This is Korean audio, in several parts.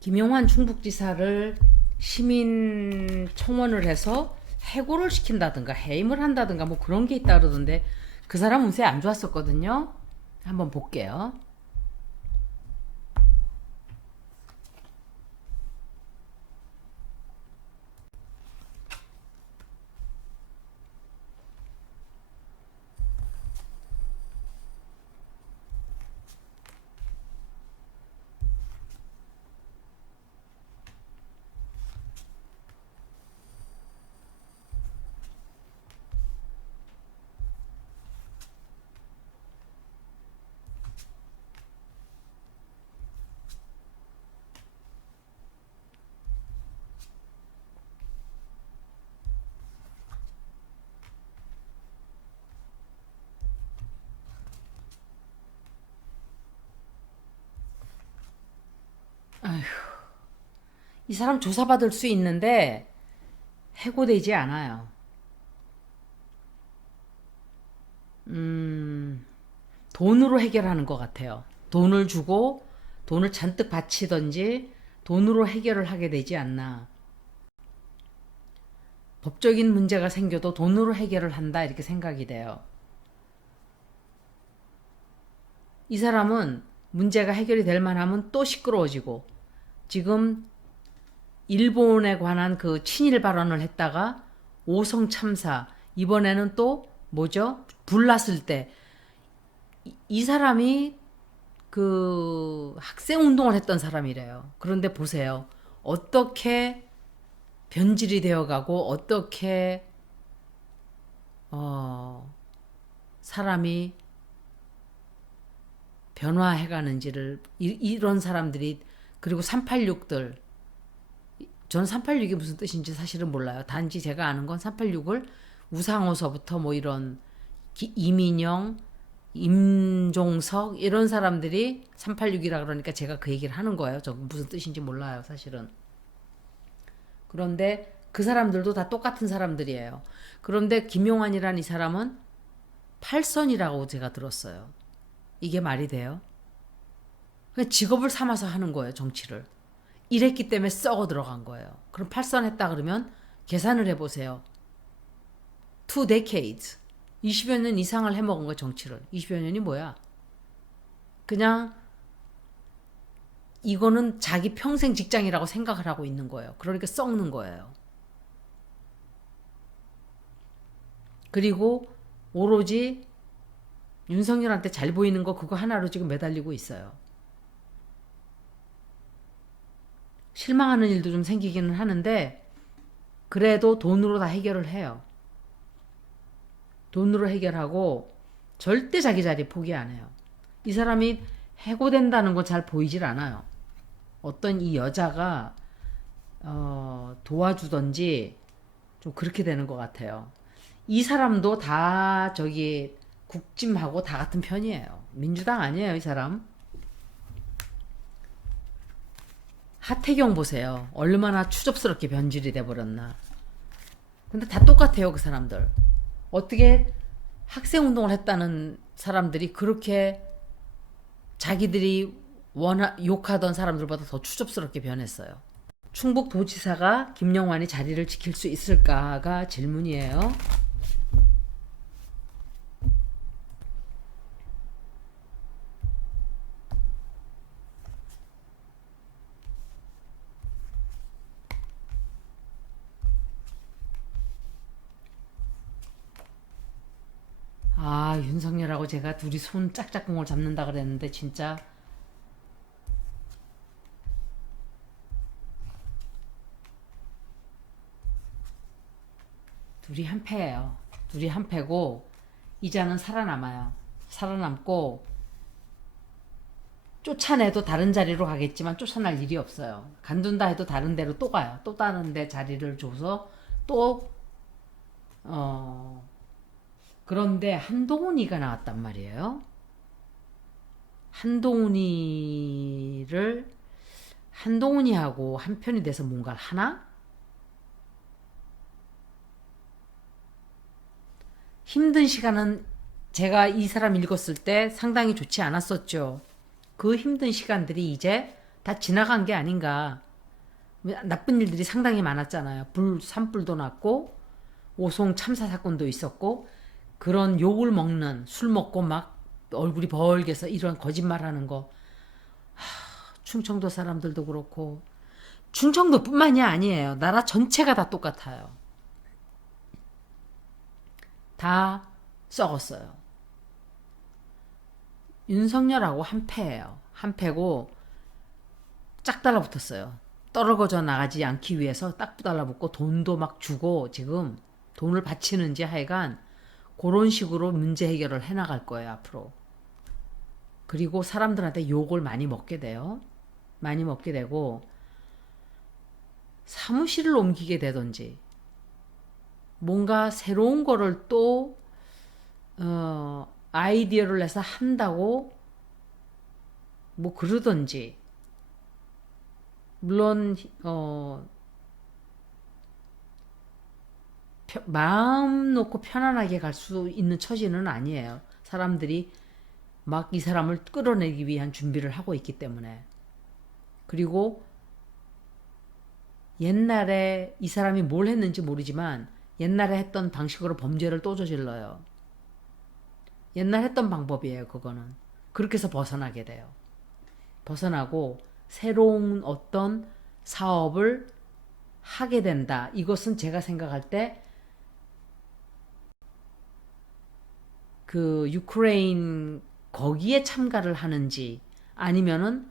김용환 충북지사를 시민 청원을 해서 해고를 시킨다든가 해임을 한다든가 뭐 그런 게 있다 그러던데 그 사람 운세 안 좋았었거든요. 한번 볼게요. 이 사람 조사받을 수 있는데 해고되지 않아요. 돈으로 해결하는 것 같아요. 돈을 주고 돈을 잔뜩 바치던지 돈으로 해결을 하게 되지 않나. 법적인 문제가 생겨도 돈으로 해결을 한다 이렇게 생각이 돼요. 이 사람은 문제가 해결이 될 만하면 또 시끄러워지고 지금 일본에 관한 그 친일 발언을 했다가 오성 참사 이번에는 또 뭐죠? 불났을 때 이 사람이 그 학생 운동을 했던 사람이래요. 그런데 보세요. 어떻게 변질이 되어가고 어떻게 사람이 변화해가는지를 이런 사람들이 그리고 386들 전 386이 무슨 뜻인지 사실은 몰라요. 단지 제가 아는 건 386을 우상호서부터 뭐 이런 이민영, 임종석 이런 사람들이 386이라 그러니까 제가 그 얘기를 하는 거예요. 저 무슨 뜻인지 몰라요, 사실은. 그런데 그 사람들도 다 똑같은 사람들이에요. 그런데 김용환이란 이 사람은 팔선이라고 제가 들었어요. 이게 말이 돼요? 그냥 직업을 삼아서 하는 거예요, 정치를. 이랬기 때문에 썩어 들어간 거예요. 그럼 팔선했다 그러면 계산을 해보세요. 2 decades. 20여 년 이상을 해먹은 거예요, 정치를. 20여 년이 뭐야? 그냥 이거는 자기 평생 직장이라고 생각을 하고 있는 거예요. 그러니까 썩는 거예요. 그리고 오로지 윤석열한테 잘 보이는 거 그거 하나로 지금 매달리고 있어요. 실망하는 일도 좀 생기기는 하는데 그래도 돈으로 다 해결을 해요. 돈으로 해결하고 절대 자기 자리 포기 안 해요. 이 사람이 해고된다는 거 잘 보이질 않아요. 어떤 이 여자가 도와주던지 좀 그렇게 되는 것 같아요. 이 사람도 다 저기 국짐하고 다 같은 편이에요. 민주당 아니에요, 이 사람. 하태경 보세요. 얼마나 추접스럽게 변질이 돼버렸나. 근데 다 똑같아요, 그 사람들. 어떻게 학생 운동을 했다는 사람들이 그렇게 자기들이 욕하던 사람들보다 더 추접스럽게 변했어요. 충북도지사가 김영환이 자리를 지킬 수 있을까가 질문이에요. 윤석열하고 제가 둘이 손 짝짝꿍을 잡는다 그랬는데 진짜 둘이 한패예요. 둘이 한패고 이자는 살아남아요. 살아남고 쫓아내도 다른 자리로 가겠지만 쫓아날 일이 없어요. 간둔다 해도 다른 데로 또 가요. 또 다른 데 자리를 줘서 또 그런데 한동훈이가 나왔단 말이에요. 한동훈이하고 한편이 돼서 뭔가를 하나? 힘든 시간은 제가 이 사람 읽었을 때 상당히 좋지 않았었죠. 그 힘든 시간들이 이제 다 지나간 게 아닌가. 나쁜 일들이 상당히 많았잖아요. 산불도 났고 오송 참사 사건도 있었고 그런 욕을 먹는 술 먹고 막 얼굴이 벌게서 이런 거짓말하는 거 충청도 사람들도 그렇고 충청도뿐만이 아니에요. 나라 전체가 다 똑같아요. 다 썩었어요. 윤석열하고 한패예요. 한패고 짝 달라붙었어요. 떨어져 나가지 않기 위해서 딱 달라붙고 돈도 막 주고 지금 돈을 바치는지 하여간 그런 식으로 문제 해결을 해나갈 거예요 앞으로. 그리고 사람들한테 욕을 많이 먹게 돼요. 많이 먹게 되고 사무실을 옮기게 되든지 뭔가 새로운 거를 또 아이디어를 내서 한다고 뭐 그러든지 물론 마음 놓고 편안하게 갈 수 있는 처지는 아니에요. 사람들이 막 이 사람을 끌어내기 위한 준비를 하고 있기 때문에. 그리고 옛날에 이 사람이 뭘 했는지 모르지만 옛날에 했던 방식으로 범죄를 또 저질러요. 옛날 했던 방법이에요, 그거는. 그렇게 해서 벗어나게 돼요. 벗어나고 새로운 어떤 사업을 하게 된다. 이것은 제가 생각할 때 그 유크레인 거기에 참가를 하는지 아니면은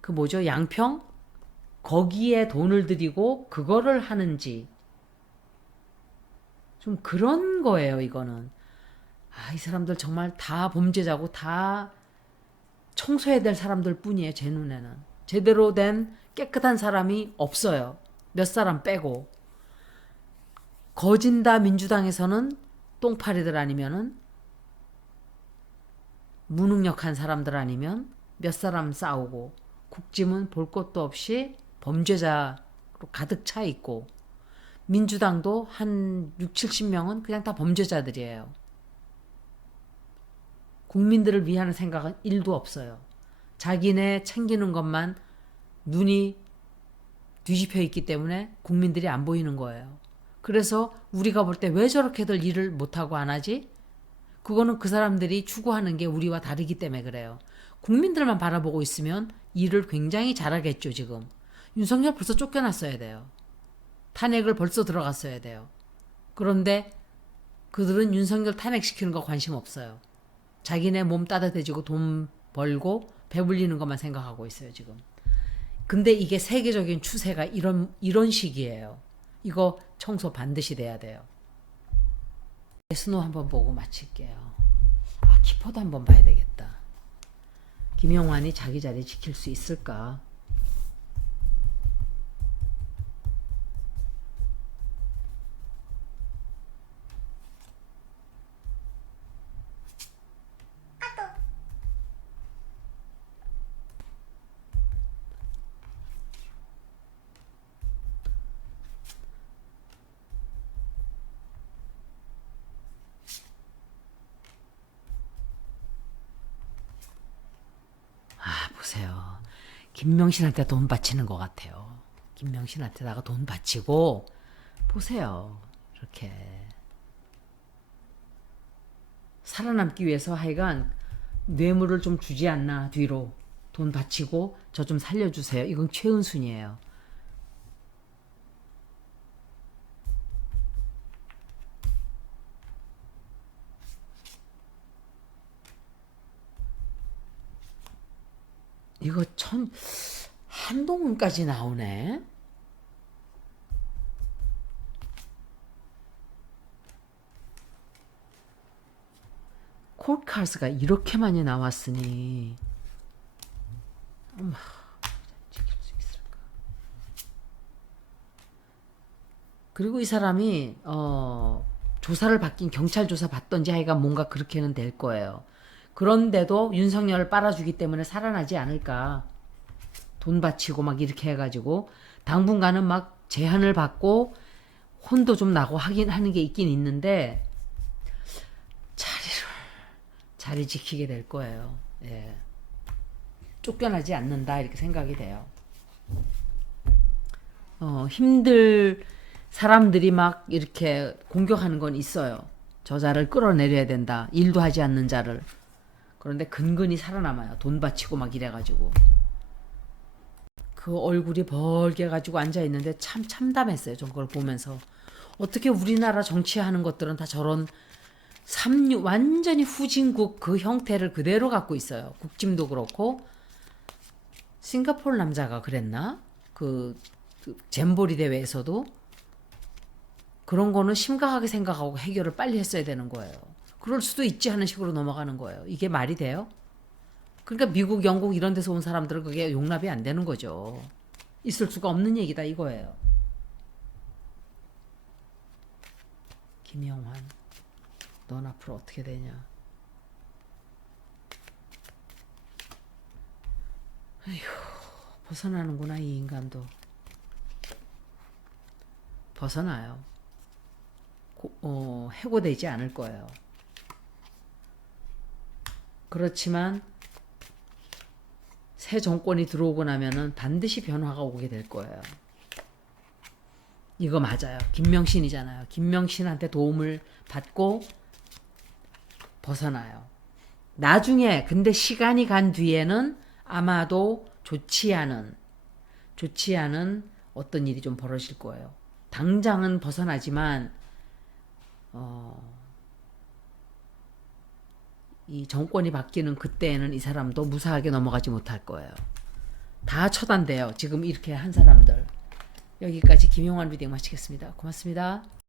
그 뭐죠? 양평? 거기에 돈을 들이고 그거를 하는지 좀 그런 거예요, 이거는. 이 사람들 정말 다 범죄자고 다 청소해야 될 사람들 뿐이에요, 제 눈에는. 제대로 된 깨끗한 사람이 없어요. 몇 사람 빼고. 거진다 민주당에서는 똥파리들 아니면은 무능력한 사람들 아니면 몇 사람 싸우고 국짐은 볼 것도 없이 범죄자로 가득 차 있고 민주당도 한 6, 70명은 그냥 다 범죄자들이에요. 국민들을 위하는 생각은 1도 없어요. 자기네 챙기는 것만 눈이 뒤집혀 있기 때문에 국민들이 안 보이는 거예요. 그래서 우리가 볼 때 왜 저렇게들 일을 못하고 안 하지? 그거는 그 사람들이 추구하는 게 우리와 다르기 때문에 그래요. 국민들만 바라보고 있으면 일을 굉장히 잘하겠죠, 지금. 윤석열 벌써 쫓겨났어야 돼요. 탄핵을 벌써 들어갔어야 돼요. 그런데 그들은 윤석열 탄핵시키는 거 관심 없어요. 자기네 몸 따뜻해지고 돈 벌고 배불리는 것만 생각하고 있어요, 지금. 근데 이게 세계적인 추세가 이런 식이에요. 이거 청소 반드시 돼야 돼요. 스노 한번 보고 마칠게요. 키퍼도 한번 봐야 되겠다. 김용환이 자기 자리 지킬 수 있을까? 보세요. 김명신한테 돈 바치는 것 같아요. 김명신한테다가 돈 바치고 보세요. 이렇게 살아남기 위해서 하여간 뇌물을 좀 주지 않나 뒤로 돈 바치고 저 좀 살려주세요. 이건 최은순이에요. 이거 한동훈까지 나오네. 콜카스가 이렇게 많이 나왔으니 지킬 수 있을까? 그리고 이 사람이 조사를 받긴 경찰 조사 받던지 하여간 뭔가 그렇게는 될 거예요. 그런데도 윤석열을 빨아주기 때문에 살아나지 않을까. 돈 바치고 막 이렇게 해가지고 당분간은 막 제한을 받고 혼도 좀 나고 하는 게 있긴 있는데 자리 지키게 될 거예요. 예. 쫓겨나지 않는다 이렇게 생각이 돼요. 힘들 사람들이 막 이렇게 공격하는 건 있어요. 저자를 끌어내려야 된다. 일도 하지 않는 자를. 그런데 근근히 살아남아요. 돈 바치고 막 이래가지고. 그 얼굴이 벌게 가지고 앉아있는데 참 참담했어요. 저 그걸 보면서. 어떻게 우리나라 정치하는 것들은 다 저런 완전히 후진국 그 형태를 그대로 갖고 있어요. 국짐도 그렇고. 싱가포르 남자가 그랬나? 그 잼버리 대회에서도 그런 거는 심각하게 생각하고 해결을 빨리 했어야 되는 거예요. 그럴 수도 있지 하는 식으로 넘어가는 거예요. 이게 말이 돼요? 그러니까 미국, 영국 이런 데서 온 사람들은 그게 용납이 안 되는 거죠. 있을 수가 없는 얘기다 이거예요. 김영환, 넌 앞으로 어떻게 되냐? 에휴, 벗어나는구나 이 인간도. 벗어나요. 해고되지 않을 거예요. 그렇지만 새 정권이 들어오고 나면은 반드시 변화가 오게 될 거예요. 이거 맞아요. 김명신이잖아요. 김명신한테 도움을 받고 벗어나요. 나중에 근데 시간이 간 뒤에는 아마도 좋지 않은 어떤 일이 좀 벌어질 거예요. 당장은 벗어나지만 이 정권이 바뀌는 그때에는 이 사람도 무사하게 넘어가지 못할 거예요. 다 처단돼요. 지금 이렇게 한 사람들. 여기까지 김용환 리딩 마치겠습니다. 고맙습니다.